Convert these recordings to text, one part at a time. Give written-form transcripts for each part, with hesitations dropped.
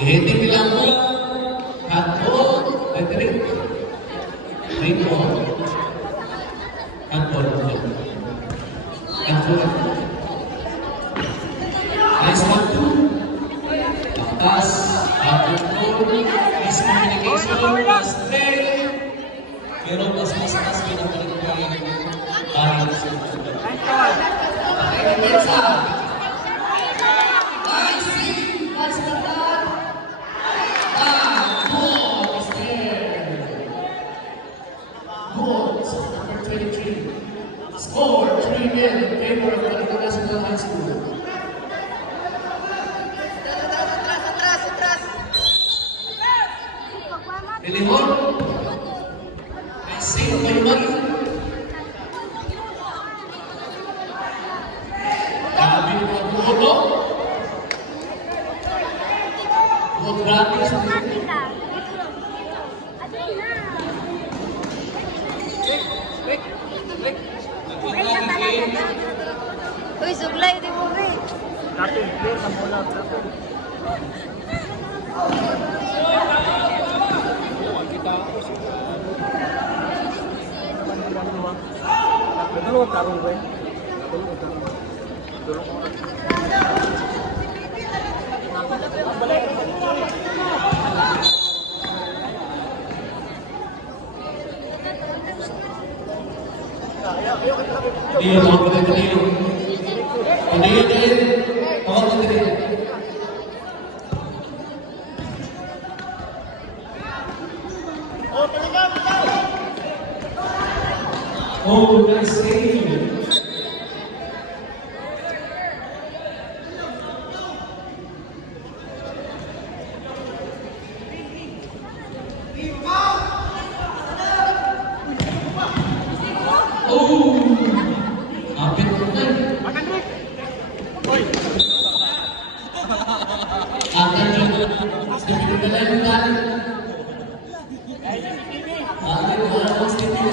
Hindi bilang bola. Handball. Nag-drink. Drink mo. Handball. Handball. Nice one, two. Pass. Handball. Miscommunication. Mistake. Pero mas pinabalik pa rin. Parang sa Mensa. Nice. Nice na that. Goal is there. Goal is number 23. Score 3-0 in favor of Balikan National High School. Pilihon. Ay save by Mari. Grabe yung mga buhod, no? Buhod grabe sa buhod. Uy, suglay, di mo rin. Natin, clear na muna. Natin. Dalawa tarong ba yun? Dalawa tarong. Dia tawag ka din Dia. Dia. Tawag ka din. Oh, nice save. Oh, apit ko na. Akan dyan. Stephen ka lang yung dali. Akan wala ko Stephen.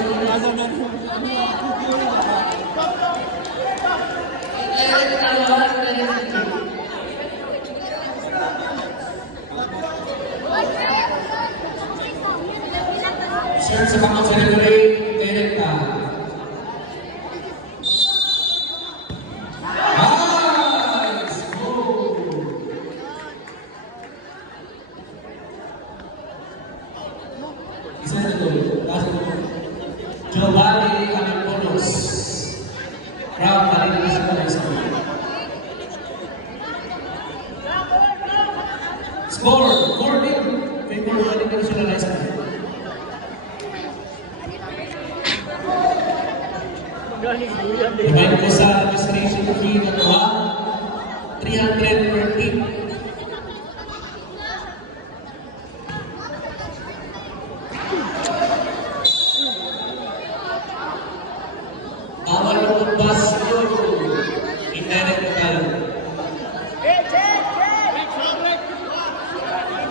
Sir, sa mga celebrate, direct ka. Nice! Oh! Isa na ito. Giovanni Amipolos. From Balikan National High School. Score 4-0. Favor Balikan National High School. Remind ko sa registration fee na ito ha, 300 per team. Bawal yung bus yun. Indirect na tayo.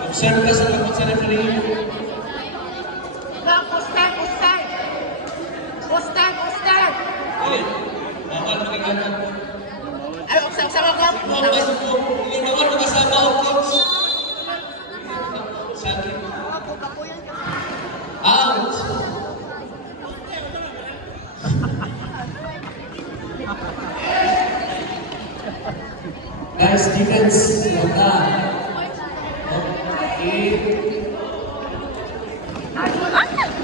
Observe ka sa kapag sa referee. Bawal magiging Ay, sama ka. hindi bawal makasama ang coach. Sabi. Out. Guys, defense. Wala. Okay.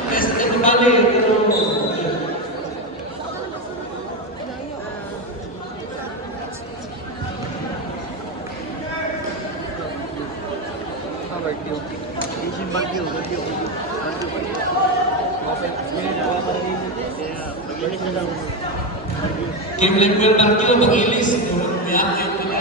Guys, ito bali. Game level Barkilo mag-ilis. May akyat ko na.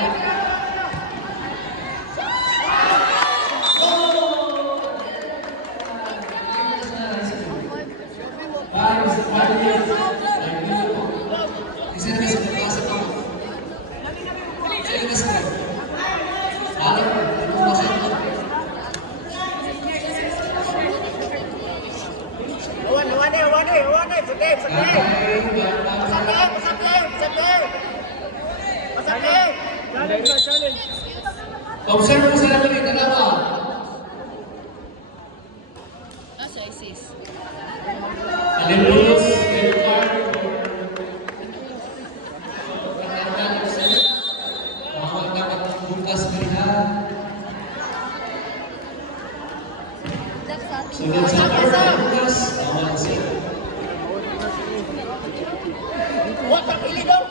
Observe mo sa labi, dalawa. Second setter, Lucas, bawal set. Huwag kang pili daw.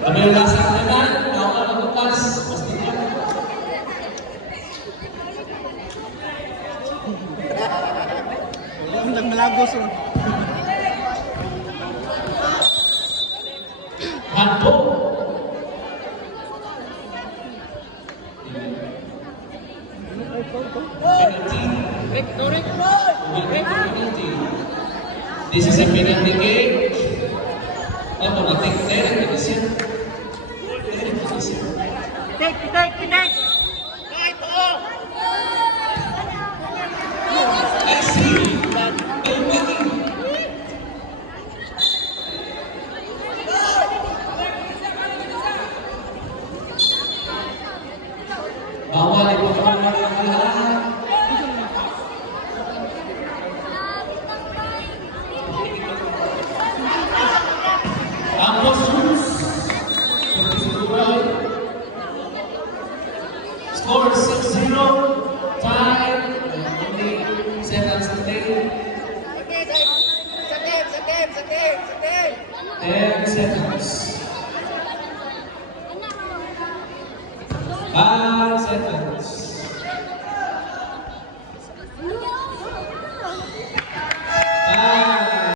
Pamilalasan naman, bawal ang Lucas, pastikan. Ang malagos oh. Hanto. Penalty. This is a penalty game. Automatic direct decision. Direct decision. Take. Kahit oo. I see. Ayun nga eh. Bawal ito ang lahat. Ambos rules. Score 6-0. Time. Only 7 seconds. Sa team. 10 seconds. 5,